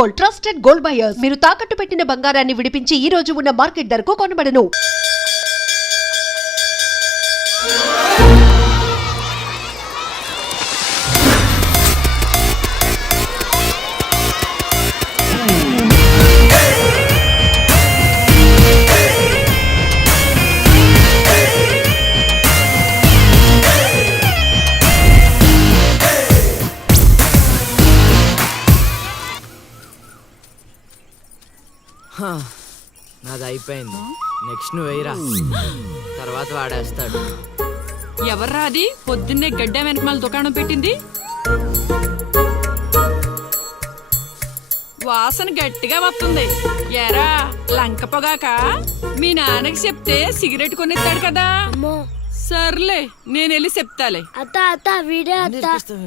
Gold, trusted gold buyers. మీరు తాకట్టు పెట్టిన బంగారాన్ని విడిపించి ఈ రోజు ఉన్న మార్కెట్ ధరకు కొనబడను. నాది అయిపోయింది. నెక్స్ట్ నువ్వు వేయరా, తర్వాత వాడేస్తాడు. ఎవర్రా అది పొద్దున్నే గడ్డ వెనకమాల దుకాణం పెట్టింది? వాసన గట్టిగా వస్తుంది. ఎరా లంక పొగాక? మీ నాన్నకి చెప్తే సిగరెట్ కొనిస్తాడు కదా. సర్లే నేను వెళ్ళి చెప్తాలే. అత్త వీడే అత్త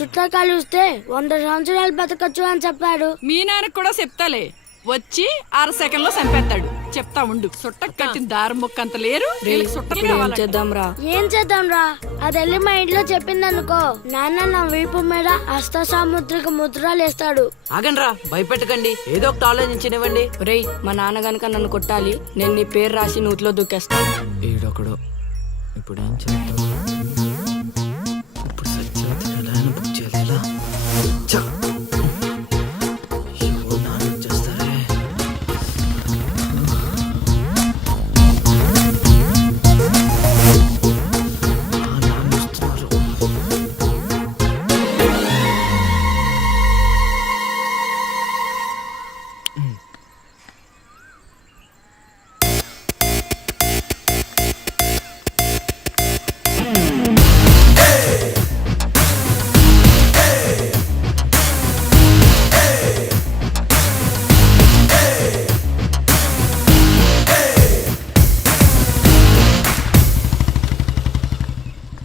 చుట్టూ కలిస్తే 100 సంవత్సరాలు బతకచ్చు అని చెప్పాడు. మీ నాన్నకి కూడా చెప్తాలే, వచ్చి 6 సెకండ్లో చంపేస్తాడు. చెప్తా ఉండు. సుట్ట కట్టిన దారం ముక్క అంత లేరు. ఏం చేద్దాంరా? అది వెళ్ళి మా ఇంట్లో చెప్పింది అనుకో, నాన్న నా వీపు మీద హస్త సాముద్రిక ముద్రలు వేస్తాడు. ఆగండ్రా, భయపెట్టకండి, ఏదో ఒకటి ఆలోచించనివ్వండి. రేయ్, మా నాన్న గనక నన్ను కొట్టాలి, నేను నీ పేరు రాసి నూతిలో దూకేస్తాను. ఈడొకడు. ఇప్పుడు ఏం చేద్దాం? ఇప్పుడు సత్యవతి ఎలా బుక్ చేయాలి?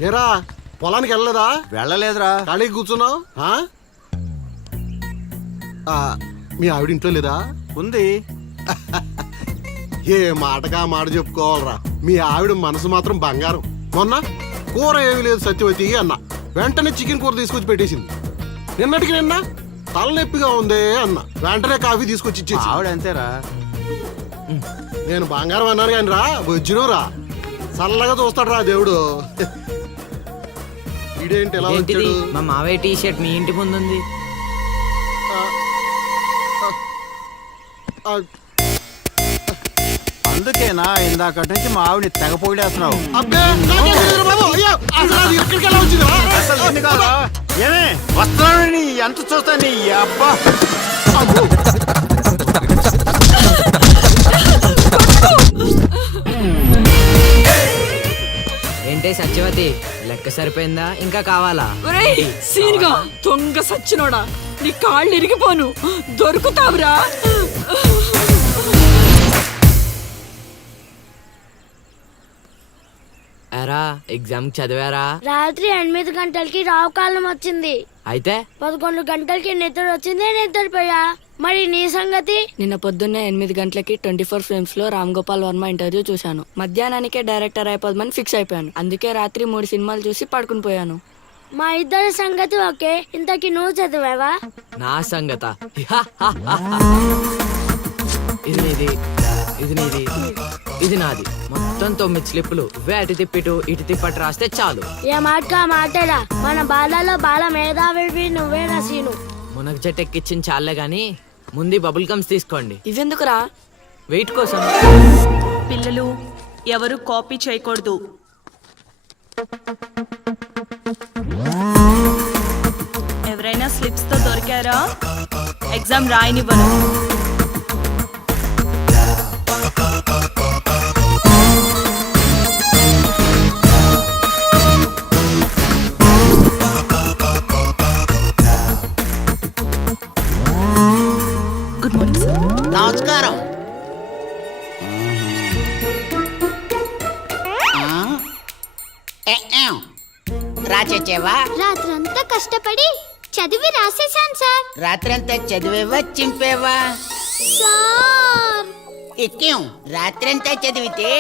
ఏరా పొలానికి వెళ్ళలేదా? వెళ్ళలేదురా. ఖాళీకి కూర్చున్నావు? మీ ఆవిడ ఇంట్లో లేదా? ఉంది. ఏ మాటగా మాట చెప్పుకోవాలరా, మీ ఆవిడ మనసు మాత్రం బంగారం. మొన్న కూర ఏమి లేదు సత్యవతి అన్న, వెంటనే చికెన్ కూర తీసుకొచ్చి పెట్టేసింది. నిన్నటికి నిన్న తలనొప్పిగా ఉంది అన్న, వెంటనే కాఫీ తీసుకొచ్చి ఇచ్చేసి. ఆవిడ అంతేరా. నేను బంగారం అన్నాను కానీ రా వచ్చినవురా, చల్లగా చూస్తాడు రా దేవుడు. ఇదేంటి ఎలా వచ్చాడు? మా మావయ్య టీ షర్ట్ మీ ఇంటి ముందు ఉంది. అందుకేనా ఇందాకటి నుంచి మా ఆవిడని తెగ పొగిడేస్తున్నావు? ఏమే వస్తున్నాను, ఎంత చూస్తాను అబ్బా. ఏంటే సత్యవతి, లెక్క సరిపోయిందా? ఇంకా కావాలా? సీన్గా దొంగ సచ్చినోడా, నీ కాళ్ళు ఇరిగిపోను, దొరుకుతావురా. ఎరా ఎగ్జామ్ చదివారా? రాత్రి 8 గంటలకి రావు కాలం వచ్చింది. అయితే 11 గంటలకి నిద్ర వచ్చింది, నిద్రపోయా. మరి నీ సంగతి? నిన్న పొద్దున్నే 8 గంటలకి 24 ఫ్రేమ్స్ లో రామ్ గోపాల్ వర్మ ఇంటర్వ్యూ చూశాను. మధ్యాహ్నానికే డైరెక్టర్ అయిపోదామని ఫిక్స్ అయిపోయాను. అందుకే రాత్రి 3 సినిమాలు చూసి పడుకుని పోయాను. మా ఇద్దరి సంగతి ఓకే. ఇంతకి నువ్వు చదివావా? నా సంగత ఇది నీది, ఇది నీది, ఇది నాది. మొత్తం 9 స్లిప్పులు. అటు తిప్పిటు ఇటు తిప్పటి రాస్తే చాలు. ఏ మాటగా మాటేరా, మన బాలలో బాల మేధావి నువ్వే రసీను. మునగ చెట్టు ఎక్కిచ్చిన చాలే గాని ముందు బబుల్ గమ్స్ తీసుకోండి. ఇవెందుకురా? వెయిట్ కోసం. పిల్లలు ఎవరు కాపీ చేయకూడదు. ఎవరైనా స్లిప్స్ తో దొరికారా? ఎగ్జామ్ రాయనివ్వను. Good morning sir. నమస్కారం. రాచేవా? రాత్రంతా కష్టపడి చదివి రాసేసాను సార్. రాత్రంతా చదివేవా చింపేవా? సార్ ఎక్కేం రాత్రంతా చదివితే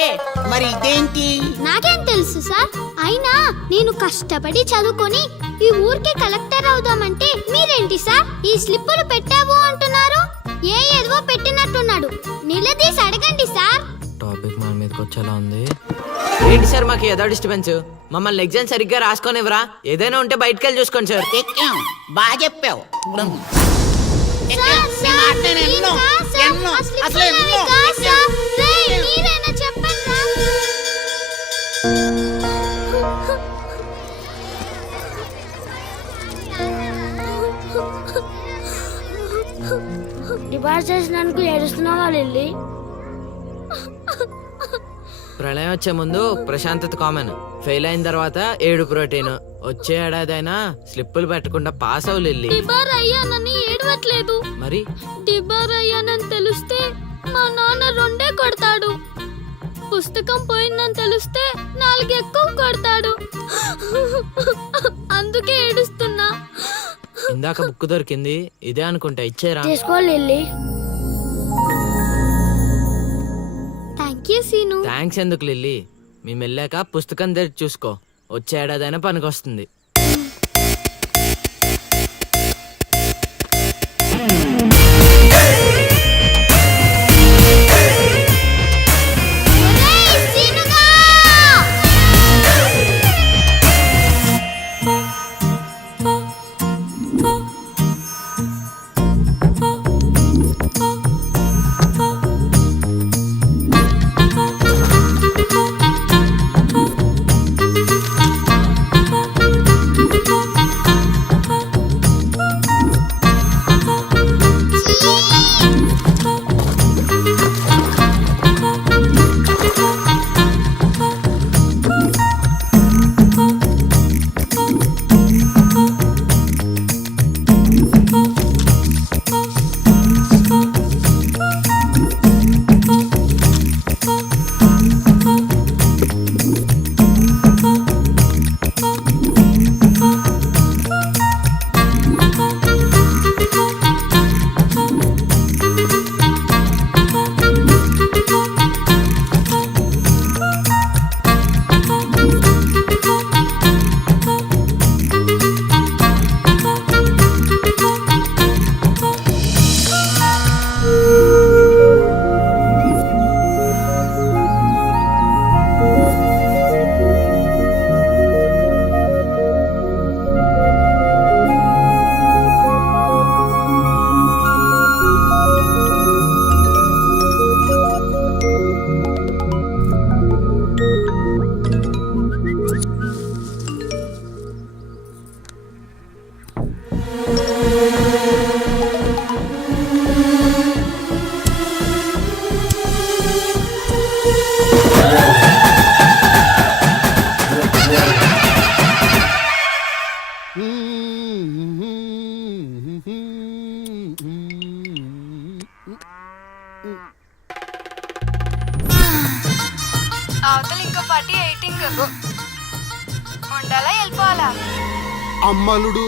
మరి ఇదేంటి? నాకేం తెలుసు సార్. అయినా నేను కష్టపడి చదువుకొని ఈ ఊరికి కలెక్టర్ అవుదామంటే మీరేంటి సార్ ఈ స్లిప్పులు పెట్టావు అంటున్నారు? నిలదీసి అడగండి సార్. టాపిక్ మన మీదకి వచ్చేలా ఉంది. ఏంటి సార్ మాకు ఏదో డిస్టర్బెన్స్? మమ్మల్ని ఎగ్జామ్ సరిగ్గా రాసుకోనివ్వరా? ఏదైనా ఉంటే బయటకు వెళ్ళి చూసుకోండి సార్. ఎక్కాం, బాగా చెప్పావు. ఎక్కాం, నీ మాట నేను ఎన్నో, ఎన్నో, అసలు ఎన్నో. మీరైనా చెప్పండి రా. డిబార్ చేసినందుకు ఏడుస్తున్నావా లిల్లీ? ప్రళయం వచ్చే ముందు ప్రశాంతత కామన్. ఫెయిల్ అయిన తర్వాత ఏడు ప్రోటీన్. వచ్చే ఏడాదైనా స్లిప్పులు పెట్టకుండా పాస్ అవ్వలేదు. డిబార్ అయ్యానని ఏడవట్లేదు. మరి డిబార్ అయ్యానని తెలిస్తే మా నాన్న 2 కొడతాడు. పుస్తకం పోయిందని తెలిస్తే 4 ఎక్కువ కొడతాడు. అందుకే ఏడుస్తున్నా. ఇందాక బుక్ దొరికింది, ఇదే అనుకుంటా. ఇచ్చేరా? తీసుకో Lilly. Thank you Seenu. Thanks ఎందుకు లిల్లీ? మేము వెళ్ళాక పుస్తకం తెరిచి చూసుకో. వచ్చే ఏడాదైనా పనికొస్తుంది. ఒరేయ్ సీనుగా! అవతల ఇంకో పార్టీ 18 ఉండాలా వెళ్ళిపోవాలా? అమ్మలుడు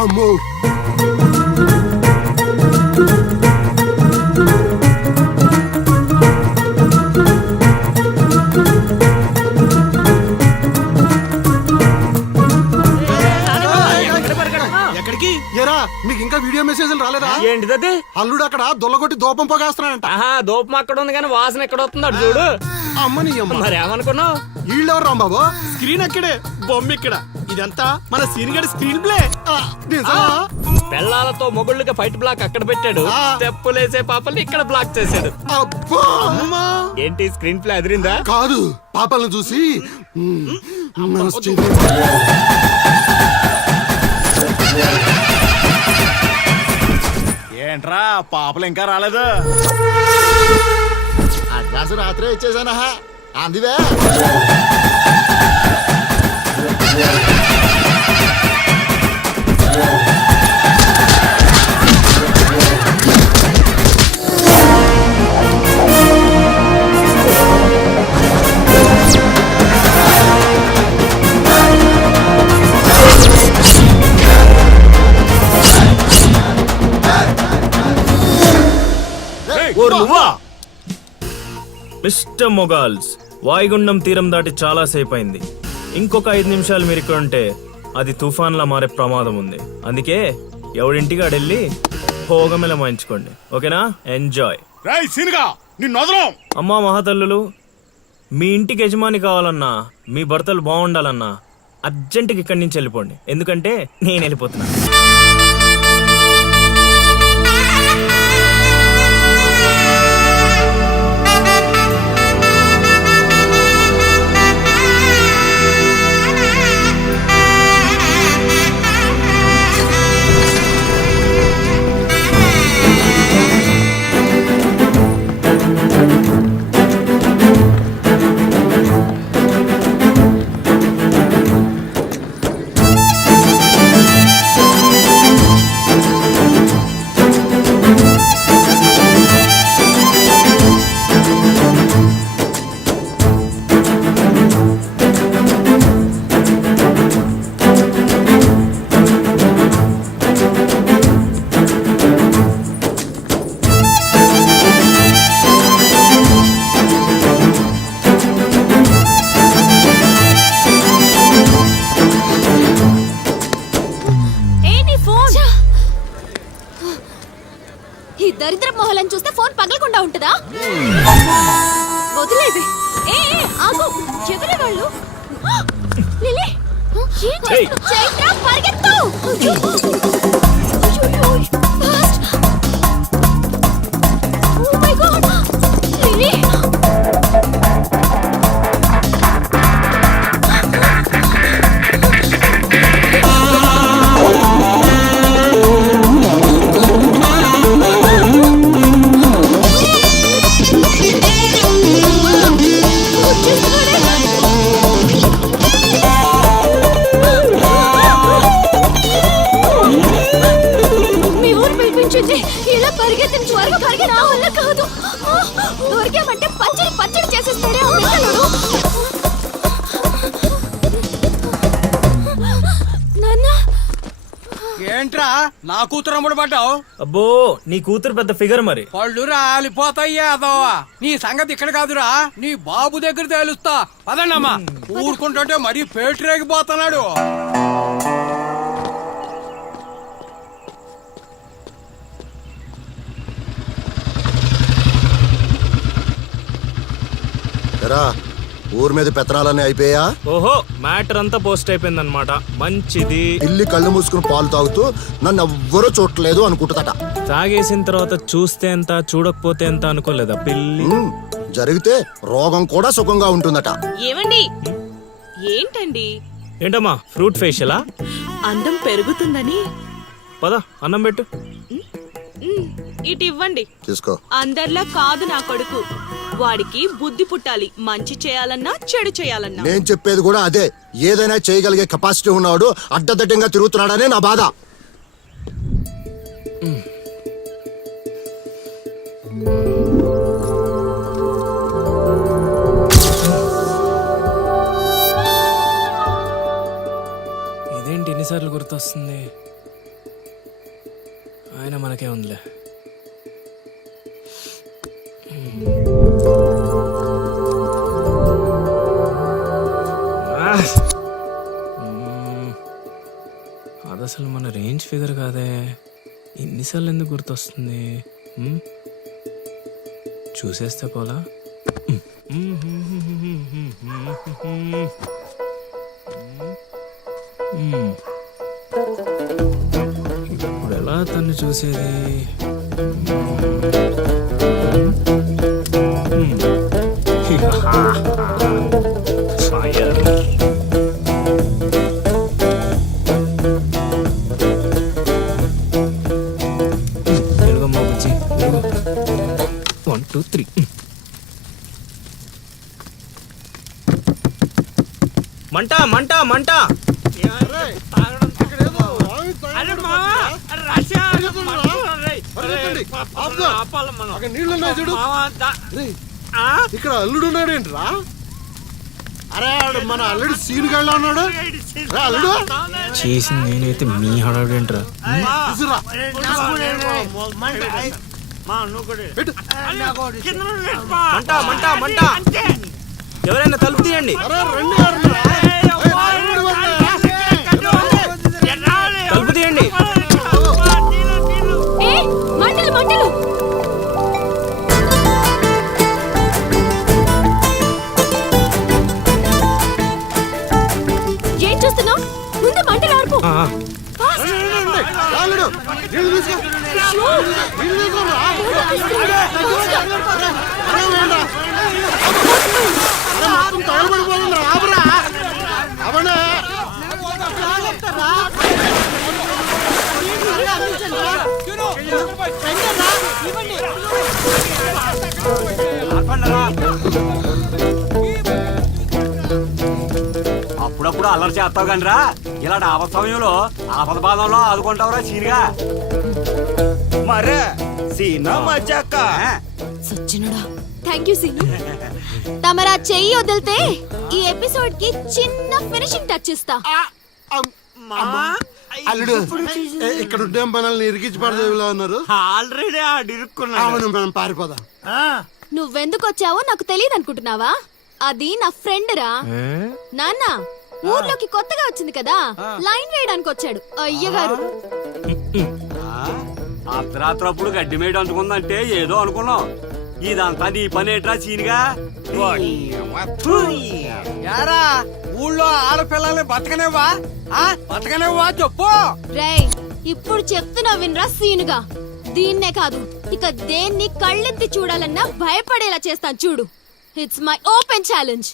అమ్మో. ఎక్కడికి? ఏరా మీకు ఇంకా వీడియో మెసేజ్లు రాలేదా? ఏంటిదది? అల్లుడు అక్కడ దొల్లగొట్టి దూపం పొగేస్తున్నాడంట. ఆహా, దూపం అక్కడ ఉంది కానీ వాసన ఎక్కడ వస్తుంది అటు చూడు. అమ్మని అమ్మ. మరి ఏమనుకున్నావు? వీళ్ళెవరు రాంబాబు? స్క్రీన్ అక్కడే, బొమ్మ ఇక్కడ. ఇదంతా మన సీన్ గడి స్క్రీన్ ప్లే. నిజమా? పెళ్ళాలతో మొగుళ్ళుగా ఫైట్ బ్లాక్ అక్కడ పెట్టాడు, తెప్పులేసే పాపల్ని ఇక్కడ బ్లాక్ చేశాడు. అబ్బా! ఏంటి స్క్రీన్ ప్లే అదిరిందా? కాదు, పాపలను చూసి మనసు చెంది. ఏంట్రా పాపలు ఇంకా రాలేదు? అడ్వాన్స్ రాత్రే ఇచ్చేసానా అందివే. మిస్టర్ మొగాల్స్, వాయుగుండం తీరం దాటి చాలా సేపు అయింది. ఇంకొక 5 నిమిషాలు మీరు ఇక్కడ ఉంటే అది తుఫాన్లా మారే ప్రమాదం ఉంది. అందుకే ఎవడింటికి ఆడెళ్ళి భోగమెల మాయించుకోండి. ఓకేనా? ఎంజాయ్. రేయ్ సీనుగా నిన్ను వదలం. అమ్మా మహాతల్లులు, మీ ఇంటికి యజమాని కావాలన్నా, మీ భర్తలు బాగుండాలన్నా అర్జెంటుగా ఇక్కడి నుంచి వెళ్ళిపోండి. ఎందుకంటే నేను వెళ్ళిపోతున్నా. ఈ దరిద్ర మొహలను చూస్తే ఫోన్ పగలకుండా ఉంటుందా? వదిలేది. ఏ ఆగు, ఎవరే వాళ్ళు? లిలీ, ఏం చేస్తున్నావ్? చైత్ర, పరిగెత్తు. Oh my God, Lily. మీ ఊరు పిలిపించింది. ఇలా పరిగెత్తిన త్వరగా పరిగెత్త నా వల్ల కాదు. దొరికామంటే పచ్చడి పచ్చడి చేసేస్తాడే ఆ పిల్లలు. నాన్న, ఏంట్రా నా కూతురు అమ్ముడు పడ్డావు? అబ్బో, నీ కూతురు పెద్ద ఫిగర్ మరి. పళ్ళు రాలిపోతాయ్యా అదోవా. నీ సంగతి ఇక్కడ కాదురా, నీ బాబు దగ్గర తేలుస్తా. పదండమ్మా. ఊరుకుంటుంటే మరీ పేటరేగిపోతున్నాడు. ఊరి మీద పెత్తనాలన్నీ అయిపోయా? ఓహో, మ్యాటర్ అంతా పోస్ట్ అయిపోయిందన్నమాట. మంచిది. ఇల్లి కళ్ళు మూసుకుని పాలు తాగుతూ నన్ను ఎవ్వరూ చూడలేదు అనుకుంటుందట. తాగేసిన తర్వాత చూస్తే ఎంత, చూడకపోతే ఎంత అనుకోలేదా పిల్లి? జరిగితే రోగం కూడా సుఖంగా ఉంటుందట. ఏమండి? ఏంటండి? ఏంటమ్మా, ఫ్రూట్ ఫేషియలా? అందం పెరుగుతుందని. పద, అన్నం పెట్టు. ఇటు ఇవ్వండి. తీసుకో. అందరిలా కాదు నా కొడుకు. వాడికి బుద్ధి పుట్టాలి, మంచి చేయాలన్నా చెడు చేయాలన్నా. నేను చెప్పేది కూడా అదే. ఏదైనా చేయగలిగే కెపాసిటీ ఉన్నవాడు అడ్డదడ్డంగా తిరుగుతున్నాడనే నా బాధ. ఇదేంటి ఎన్నిసార్లు గుర్తొస్తుంది? ఆయన మనకే ఉందిలే. అది అసలు మన రేంజ్ ఫిగర్ కాదే. ఇన్నిసార్లు ఎందుకు గుర్తొస్తుంది? చూసేస్తే పోలా. ఇప్పుడు ఎలా తను చూసేది? తెలుగమ్మ బుజ్జి, 1 2 3. మంట మంట మంట. ఇక్కడ అల్లుడు ఉన్నాడేంట్రా? అరే మన అల్లుడు సీన్ గళ్ళ ఉన్నాడు. అల్లుడు చేసింది నేనైతే మీ హడావిడేంట్రా? మంట మంట మంట. ఎవరైనా తలుపు తీయండి. తలుపు తీయండి. వీళ్ళు తీసుకురా. అరే వేయండిరా. అరే మొత్తం తగలబడిపోతుందిరా, ఆపురా. అవ్వండి. అప్పుడప్పుడు అల్లరి చేస్తావు కానీ రా, ఇలాంటి ఆపద సమయంలో ఆపద బాధంలో ఆదుకుంటావురా సీనిగా. మరే సీనా మజాక సచ్చినుడా థ్యాంక్ యూ సీను తమరా చెయ్యి వదిలితే ఈ ఎపిసోడ్ కి చిన్న ఫినిషింగ్ టచ్ ఇస్తా అల్లుడు ఇక్కడ ఉంటే మనల్ని ఇరికించి పడదేవిలా ఉన్నారు. ఆల్రెడీ ఆడిరుక్కున్నా. అవును, మనం పారిపోదాం. నువ్వెందుకు వచ్చావో నాకు తెలియదు అనుకుంటున్నావా? అది నా ఫ్రెండ్ రా. నాన్న ఊర్లోకి కొత్తగా వచ్చింది కదా, లైన్ వేయడానికి వచ్చాడు అయ్యగారు. అర్ధరాత్రప్పుడు గడ్డి మేడ అందుకుందంటే ఏదో అనుకున్నాం. ఇదంతా నీ పనేట్రా సీనిగా. యారా ఊళ్ళో ఆడపిల్లల్ని బతకనేవా బతకనేవా చెప్పు. రేయ్ ఇప్పుడు చెప్తున్నా వినరా సీనుగా. దీన్నే కాదు ఇక దేన్ని కళ్ళెత్తి చూడాలన్నా భయపడేలా చేస్తాను చూడు. It's my open challenge.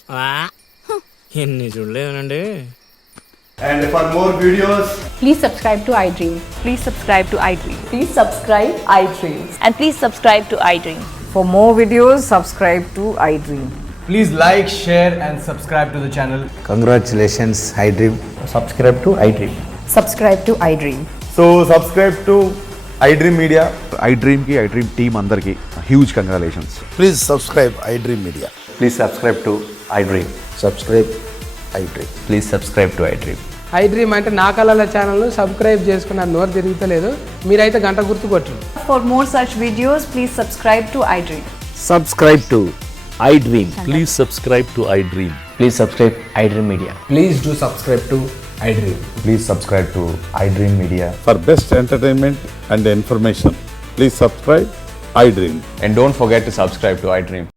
ఎన్ని చూడలేదనండి. And for more videos, Please subscribe to iDream. Please subscribe to iDream. Please subscribe iDream. And please subscribe to iDream. For more videos, subscribe to iDream. please like, share and subscribe to the channel. Congratulations, iDream. Subscribe to iDream. Subscribe to iDream. So subscribe to iDream Media. iDream ki iDream team andarki huge congratulations. Please subscribe iDream media. Please subscribe to iDream. Subscribe iDream. Please subscribe to iDream. iDream అంటే నా కళల channel subscribe చేసుకున్న నోరు తిరుగుతలేదు. మీరైతే గంట గుర్తు కొట్టండి. For more such videos, please subscribe to iDream. Subscribe to iDream. Please subscribe to iDream. Please subscribe iDream Media. Please do subscribe to iDream. Please subscribe to iDream Media. For best entertainment and information please subscribe iDream. And don't forget to subscribe to iDream.